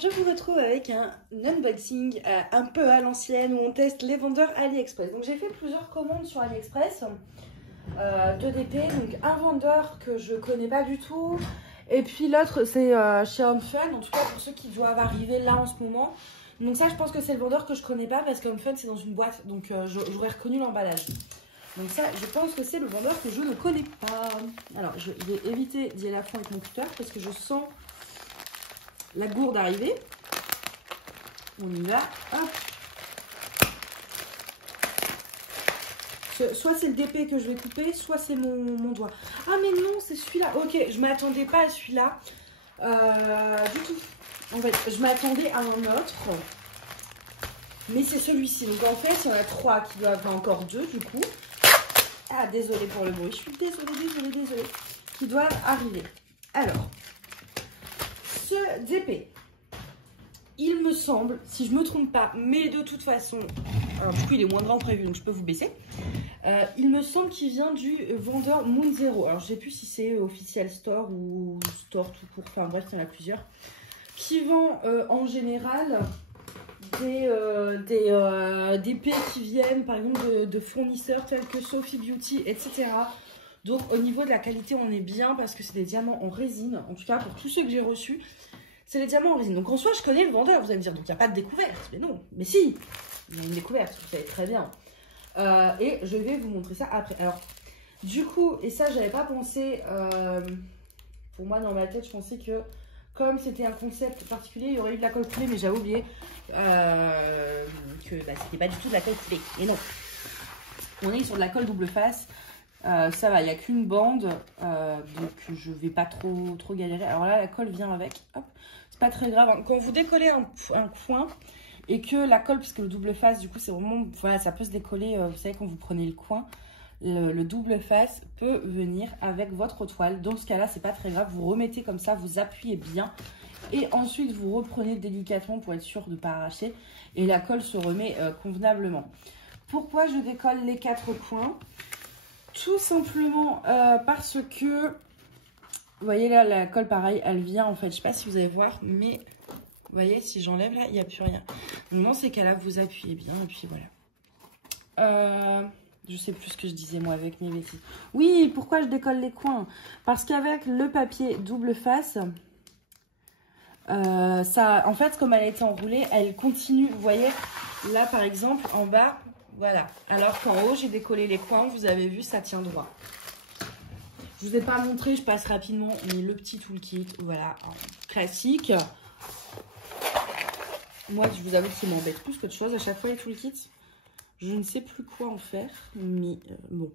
je vous retrouve avec un unboxing un peu à l'ancienne où on teste les vendeurs AliExpress. Donc j'ai fait plusieurs commandes sur AliExpress de DP, donc un vendeur que je connais pas du tout et puis l'autre c'est chez HomeFun, en tout cas pour ceux qui doivent arriver là en ce moment. Donc ça je pense que c'est le vendeur que je connais pas parce que HomeFun c'est dans une boîte, donc j'aurais reconnu l'emballage. Donc ça je pense que c'est le vendeur que je ne connais pas. Alors je vais éviter d'y aller à fond avec mon cutter parce que je sens la gourde arriver. On y va. Hop. Soit c'est le DP que je vais couper, soit c'est mon doigt. Ah mais non, c'est celui-là. Ok, je m'attendais pas à celui-là. Du tout. En fait, je m'attendais à un autre. Mais c'est celui-ci. Donc en fait, il y en a 3 qui doivent encore 2 du coup. Ah, désolée pour le bruit. Je suis désolée. Qui doivent arriver. Alors, ce DP, il me semble, si je me trompe pas, mais de toute façon, alors du coup il est moins grand que prévu donc je peux vous baisser. Il me semble qu'il vient du vendeur Moon Zero. Alors je sais plus si c'est Official Store ou Store tout court, enfin bref il y en a plusieurs. Qui vend en général des DP qui viennent par exemple de fournisseurs tels que Sophie Beauty, etc. Donc au niveau de la qualité on est bien parce que c'est des diamants en résine. En tout cas pour tous ceux que j'ai reçus, c'est les diamants en résine. Donc en soi je connais le vendeur, vous allez me dire, donc il n'y a pas de découverte. Mais non, mais si, il y a une découverte, vous savez très bien. Et je vais vous montrer ça après. Alors du coup, et ça j'avais pas pensé, pour moi dans ma tête je pensais que comme c'était un concept particulier, il y aurait eu de la colle coulée, mais j'avais oublié que bah, c'était pas du tout de la colle coulée. Et non, on est sur de la colle double face. Ça va, il n'y a qu'une bande, donc je vais pas trop galérer. Alors là, la colle vient avec, hop, c'est pas très grave. Quand vous décollez un coin et que la colle, parce que le double face, du coup, c'est vraiment, voilà, ça peut se décoller, vous savez, quand vous prenez le coin, le double face peut venir avec votre toile. Dans ce cas-là, c'est pas très grave, vous remettez comme ça, vous appuyez bien et ensuite vous reprenez délicatement pour être sûr de ne pas arracher et la colle se remet convenablement. Pourquoi je décolle les 4 coins ? Tout simplement parce que, vous voyez là, la colle pareil, elle vient en fait, je sais pas si vous allez voir, mais vous voyez, si j'enlève là, il n'y a plus rien. Donc dans ces cas-là, vous appuyez bien et puis voilà. Je sais plus ce que je disais moi avec mes bêtises. Oui, pourquoi je décolle les coins? Parce qu'avec le papier double face, ça, en fait, comme elle a été enroulée, elle continue, vous voyez, là par exemple, en bas, voilà. Alors qu'en haut, j'ai décollé les coins, vous avez vu, ça tient droit. Je vous ai pas montré, je passe rapidement, mais le petit toolkit, voilà, classique. Moi, je vous avoue qu'il m'embête plus qu'autre chose. À chaque fois, les toolkits, je ne sais plus quoi en faire, mais bon.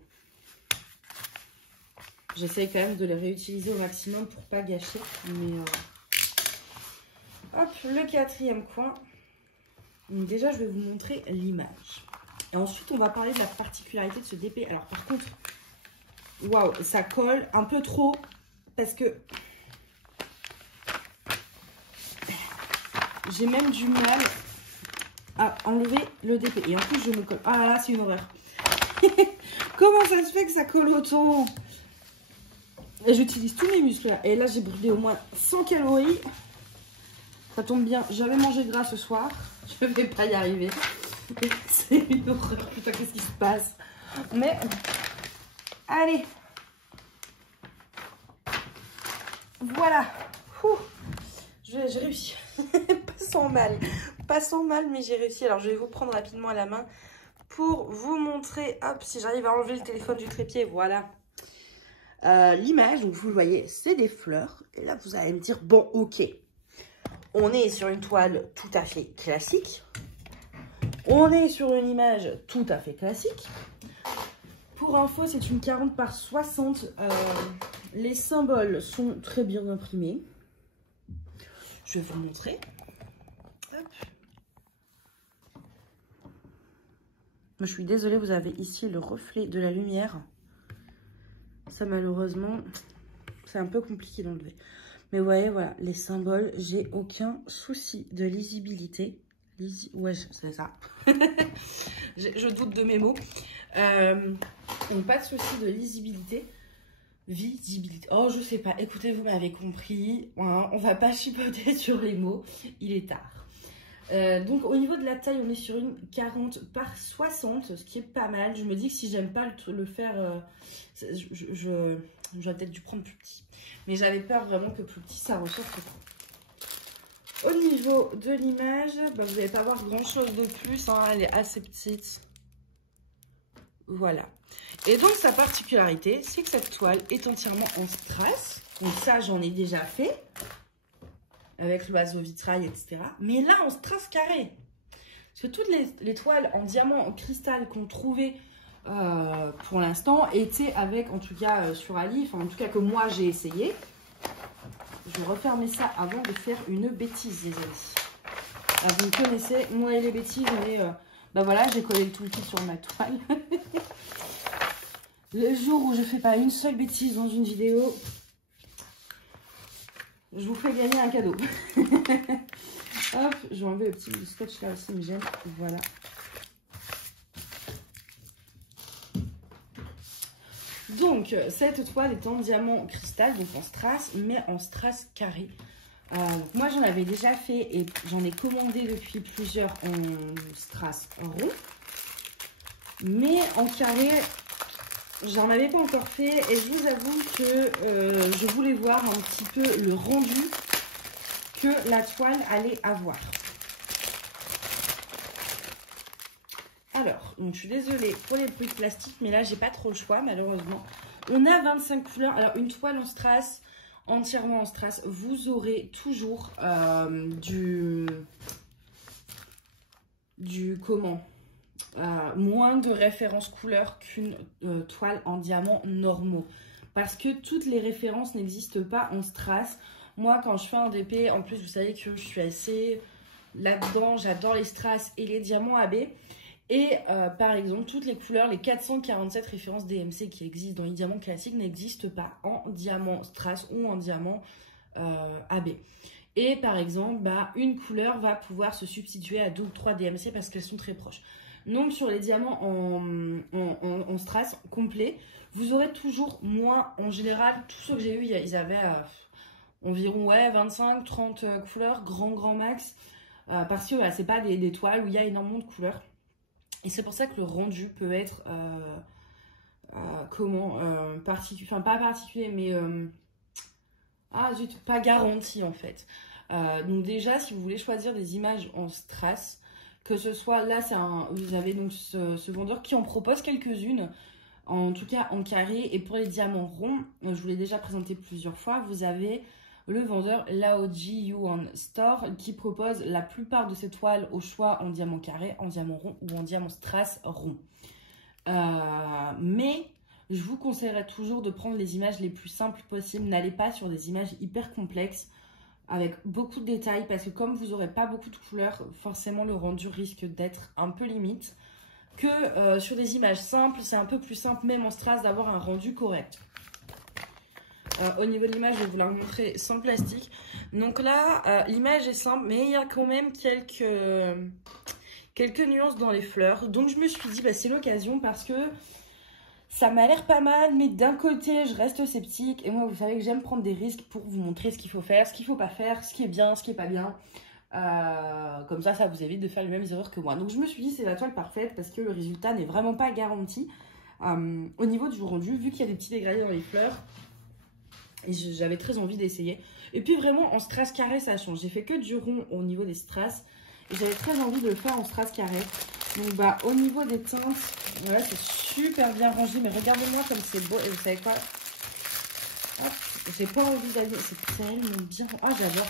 J'essaye quand même de les réutiliser au maximum pour pas gâcher. Mais hop, le 4e coin. Donc déjà, je vais vous montrer l'image. Et ensuite, on va parler de la particularité de ce DP. Alors, par contre, waouh, ça colle un peu trop parce que j'ai même du mal à enlever le DP. Et en plus, je me colle. Ah là, c'est une horreur. Comment ça se fait que ça colle autant? J'utilise tous mes muscles là. Et là, j'ai brûlé au moins 100 calories. Ça tombe bien, j'avais mangé gras ce soir. Je vais pas y arriver. C'est une horreur. Putain, qu'est-ce qui se passe? Mais, allez. Voilà. J'ai réussi. Pas sans mal, mais j'ai réussi. Alors, je vais vous prendre rapidement à la main pour vous montrer. Hop, si j'arrive à enlever le téléphone du trépied, voilà. L'image, donc vous le voyez, c'est des fleurs. Et là, vous allez me dire, bon, ok. On est sur une toile tout à fait classique. On est sur une image tout à fait classique. Pour info, c'est une 40 par 60. Les symboles sont très bien imprimés. Je vais vous montrer. Hop. Je suis désolée, vous avez ici le reflet de la lumière. Ça, malheureusement, c'est un peu compliqué d'enlever. Mais vous voyez, voilà, les symboles, j'ai aucun souci de lisibilité. Ouais, c'est ça. Je doute de mes mots. Donc, pas de souci de lisibilité. Visibilité. Oh, je sais pas. Écoutez, vous m'avez compris. Hein, on va pas chipoter sur les mots. Il est tard. Donc, au niveau de la taille, on est sur une 40 par 60, ce qui est pas mal. Je me dis que si j'aime pas le faire, j'aurais peut-être dû prendre plus petit. Mais j'avais peur vraiment que plus petit, ça ressorte trop. Au niveau de l'image, bah, vous n'allez pas voir grand-chose de plus. Hein, elle est assez petite. Voilà. Et donc, sa particularité, c'est que cette toile est entièrement en strass. Donc ça, j'en ai déjà fait. Avec l'oiseau vitrail, etc. Mais là, en strass carré. Parce que toutes les toiles en diamant, en cristal qu'on trouvait pour l'instant étaient avec, en tout cas sur Ali, enfin en tout cas que moi j'ai essayé. Je vais refermer ça avant de faire une bêtise, les amis. Vous me connaissez, moi et les bêtises, mais bah voilà, j'ai collé tout le kit sur ma toile. Le jour où je fais pas une seule bêtise dans une vidéo, je vous fais gagner un cadeau. Hop, je vais enlever le petit scotch là aussi, mais j'aime. Voilà. Donc, cette toile est en diamant cristal, donc en strass, mais en strass carré. Moi, j'en avais déjà fait et j'en ai commandé depuis plusieurs en strass rond. Mais en carré, j'en avais pas encore fait et je vous avoue que je voulais voir un petit peu le rendu que la toile allait avoir. Alors, donc je suis désolée pour les bruits de plastique, mais là j'ai pas trop le choix malheureusement. On a 25 couleurs. Alors une toile en strass, entièrement en strass, vous aurez toujours moins de références couleurs qu'une toile en diamant normaux. Parce que toutes les références n'existent pas en strass. Moi, quand je fais un DP, en plus, vous savez que je suis assez là-dedans. J'adore les strass et les diamants AB. Et par exemple, toutes les couleurs, les 447 références DMC qui existent dans les diamants classiques n'existent pas en diamant strass ou en diamant AB. Et par exemple, bah, une couleur va pouvoir se substituer à 2 ou 3 DMC parce qu'elles sont très proches. Donc sur les diamants en strass complet, vous aurez toujours moins. En général, tous ceux que j'ai eu, ils avaient environ 25-30 couleurs, grand max. Parce que c'est pas des toiles où il y a énormément de couleurs. Et c'est pour ça que le rendu peut être particulier, enfin pas particulier, mais pas garanti en fait. Donc déjà, si vous voulez choisir des images en strass, que ce soit là, vous avez donc ce vendeur qui en propose quelques-unes, en tout cas en carré. Et pour les diamants ronds, je vous l'ai déjà présenté plusieurs fois, vous avez le vendeur Laoji Yuan Store qui propose la plupart de ces toiles au choix en diamant carré, en diamant rond ou en diamant strass rond. Mais je vous conseillerais toujours de prendre les images les plus simples possibles. N'allez pas sur des images hyper complexes avec beaucoup de détails parce que comme vous n'aurez pas beaucoup de couleurs, forcément le rendu risque d'être un peu limite. Que sur des images simples, c'est un peu plus simple même en strass d'avoir un rendu correct. Au niveau de l'image, je vais vous la montrer sans plastique. Donc là, l'image est simple, mais il y a quand même quelques nuances dans les fleurs. Donc je me suis dit, bah, c'est l'occasion parce que ça m'a l'air pas mal, mais d'un côté, je reste sceptique. Et moi, vous savez que j'aime prendre des risques pour vous montrer ce qu'il faut faire, ce qu'il ne faut pas faire, ce qui est bien, ce qui n'est pas bien. Comme ça vous évite de faire les mêmes erreurs que moi. Donc je me suis dit, c'est la toile parfaite parce que le résultat n'est vraiment pas garanti. Au niveau du rendu, vu qu'il y a des petits dégradés dans les fleurs, et j'avais très envie d'essayer. Et puis vraiment en strass carré ça change. J'ai fait que du rond au niveau des strass. Et j'avais très envie de le faire en strass carré. Donc bah au niveau des teintes, voilà, c'est super bien rangé. Mais regardez-moi comme c'est beau. Et vous savez quoi? J'ai pas envie d'aller. C'est tellement bien. Ah j'adore.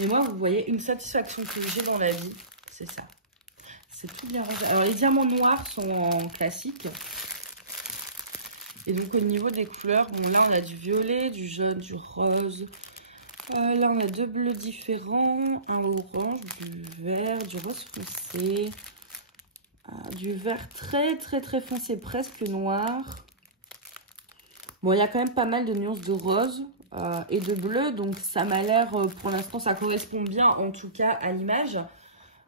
Mais moi vous voyez une satisfaction que j'ai dans la vie. C'est ça. C'est tout bien rangé. Alors les diamants noirs sont en classique. Et donc au niveau des couleurs, bon là on a du violet, du jaune, du rose. Là on a 2 bleus différents, un orange, du vert, du rose foncé. Du vert très foncé, presque noir. Bon il y a quand même pas mal de nuances de rose et de bleu. Donc ça m'a l'air, pour l'instant ça correspond bien en tout cas à l'image.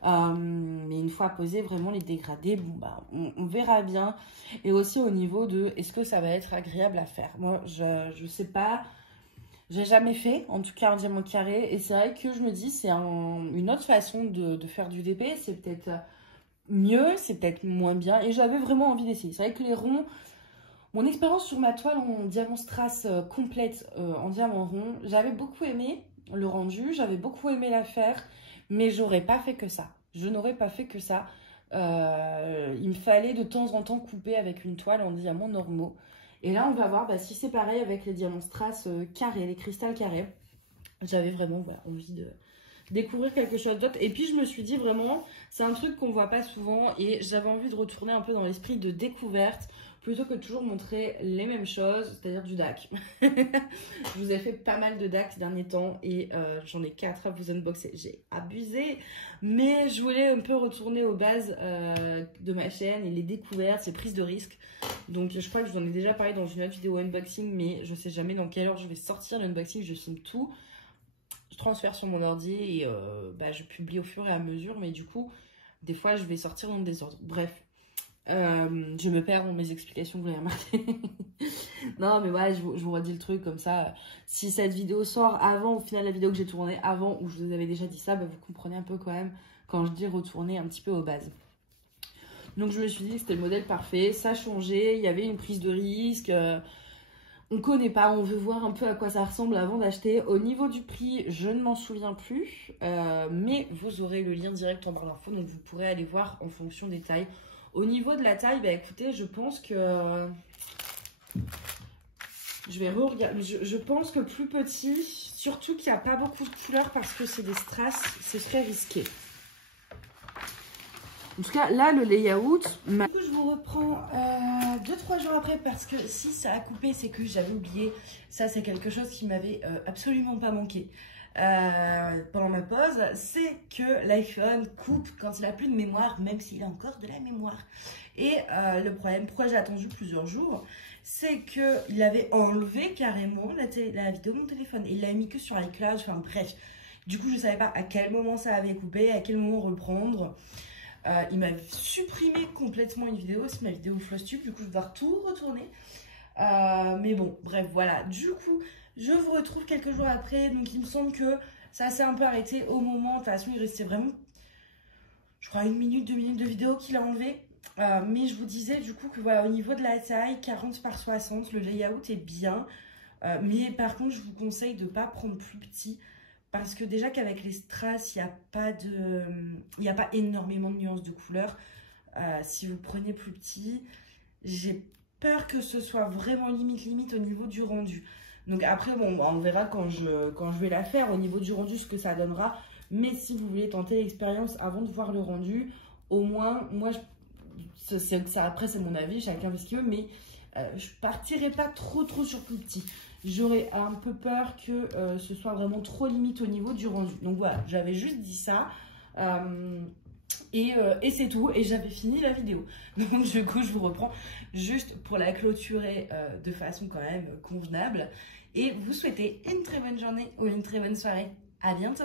Mais une fois posé, vraiment les dégradés, bon bah on verra bien. Et aussi au niveau de est-ce que ça va être agréable à faire. Moi je sais pas, j'ai jamais fait en tout cas un diamant carré. Et c'est vrai que je me dis c'est une autre façon de faire du DP. C'est peut-être mieux, c'est peut-être moins bien. Et j'avais vraiment envie d'essayer. C'est vrai que les ronds, mon expérience sur ma toile en diamant strass complète en diamant rond, j'avais beaucoup aimé le rendu, j'avais beaucoup aimé la faire, mais j'aurais pas fait que ça. Je n'aurais pas fait que ça. Il me fallait de temps en temps couper avec une toile en diamants normaux. Et là, on va voir si c'est pareil avec les diamants strass carrés, les cristals carrés. J'avais vraiment envie de découvrir quelque chose d'autre. Et puis, je me suis dit vraiment, c'est un truc qu'on voit pas souvent et j'avais envie de retourner un peu dans l'esprit de découverte plutôt que de toujours montrer les mêmes choses, c'est-à-dire du DAC. Je vous ai fait pas mal de DAC ces derniers temps et j'en ai 4 à vous unboxer. J'ai abusé, mais je voulais un peu retourner aux bases de ma chaîne et les découvertes, les prises de risques. Donc je crois que je vous en ai déjà parlé dans une autre vidéo unboxing, mais je sais jamais dans quelle heure je vais sortir l'unboxing, je filme tout. Je transfère sur mon ordi et je publie au fur et à mesure, mais du coup, des fois je vais sortir dans le désordre. Bref. Je me perds dans mes explications, vous l'avez remarqué. Non mais voilà, je vous redis le truc comme ça. Si cette vidéo sort avant, au final la vidéo que j'ai tournée avant, où je vous avais déjà dit ça, vous comprenez un peu quand même quand je dis retourner un petit peu aux bases. Donc je me suis dit que c'était le modèle parfait, ça changeait, il y avait une prise de risque, on connaît pas, on veut voir un peu à quoi ça ressemble avant d'acheter. Au niveau du prix, je ne m'en souviens plus, mais vous aurez le lien direct en barre d'infos, donc vous pourrez aller voir en fonction des tailles. Au niveau de la taille, écoutez, je pense que... Je vais re-regarder. Je pense que plus petit, surtout qu'il n'y a pas beaucoup de couleurs parce que c'est des strass, c'est très risqué. En tout cas, là, le layout... Du coup, je vous reprends 2-3 jours après parce que si ça a coupé, c'est que j'avais oublié. Ça, c'est quelque chose qui m'avait absolument pas manqué. Pendant ma pause, c'est que l'iPhone coupe quand il n'a plus de mémoire, même s'il a encore de la mémoire. Et le problème, pourquoi j'ai attendu plusieurs jours, c'est qu'il avait enlevé carrément la vidéo de mon téléphone. Et il l'a mis que sur iCloud, enfin bref. Du coup, je ne savais pas à quel moment ça avait coupé, à quel moment reprendre. Il m'a supprimé complètement une vidéo, c'est ma vidéo Flosstube, du coup je dois tout retourner. Mais bon, bref, voilà. Du coup, je vous retrouve quelques jours après. Donc il me semble que ça s'est un peu arrêté au moment. De toute façon, il restait vraiment, je crois, 1 minute, 2 minutes de vidéo qu'il a enlevé. Mais je vous disais du coup que voilà, au niveau de la taille, 40 par 60, le layout est bien. Mais par contre, je vous conseille de ne pas prendre plus petit. Parce que déjà qu'avec les strass, il n'y a pas énormément de nuances de couleurs. Si vous prenez plus petit, j'ai peur que ce soit vraiment limite au niveau du rendu. Donc après, bon, on verra quand je vais la faire au niveau du rendu ce que ça donnera. Mais si vous voulez tenter l'expérience avant de voir le rendu, au moins, moi, après c'est mon avis, chacun fait ce qu'il veut, mais je partirai pas trop sur plus petit. J'aurais un peu peur que ce soit vraiment trop limite au niveau du rendu. Donc voilà, j'avais juste dit ça. Et c'est tout. Et j'avais fini la vidéo. Donc du coup, je vous reprends juste pour la clôturer de façon quand même convenable. Et vous souhaitez une très bonne journée ou une très bonne soirée. À bientôt.